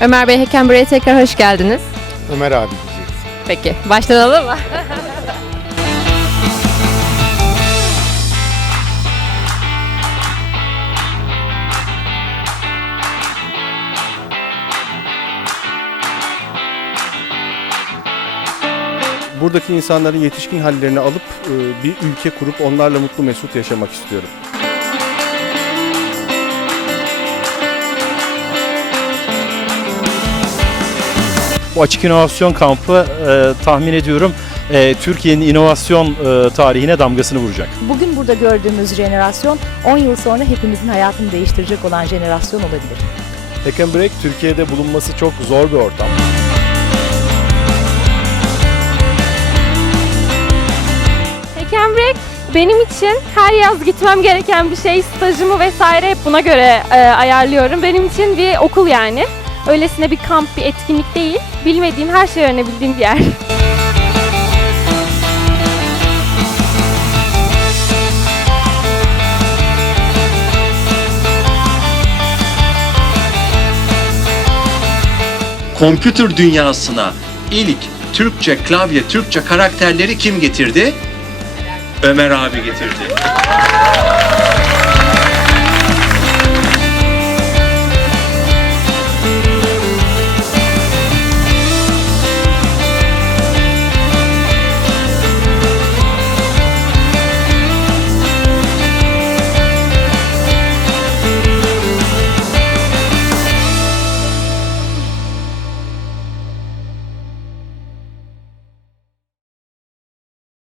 Ömer Bey Hackenberry'e tekrar hoş geldiniz. Ömer abi diyeceksin. Peki başlayalım mı? Buradaki insanların yetişkin hallerini alıp e, bir ülke kurup onlarla mutlu mesut yaşamak istiyorum. Bu açık inovasyon kampı e, tahmin ediyorum e, Türkiye'nin inovasyon e, tarihine damgasını vuracak. Bugün burada gördüğümüz jenerasyon 10 yıl sonra hepimizin hayatını değiştirecek olan jenerasyon olabilir. Hack and Break Türkiye'de bulunması çok zor bir ortam. Hackenbreak benim için her yaz gitmem gereken bir şey. Stajımı vesaire hep buna göre e, ayarlıyorum. Benim için bir okul yani. Öylesine bir kamp, bir etkinlik değil. Bilmediğim her şeyi öğrenebildiğim bir yer. kompütür dünyasına ilk Türkçe klavye, Türkçe karakterleri kim getirdi? Ömer abi getirdi.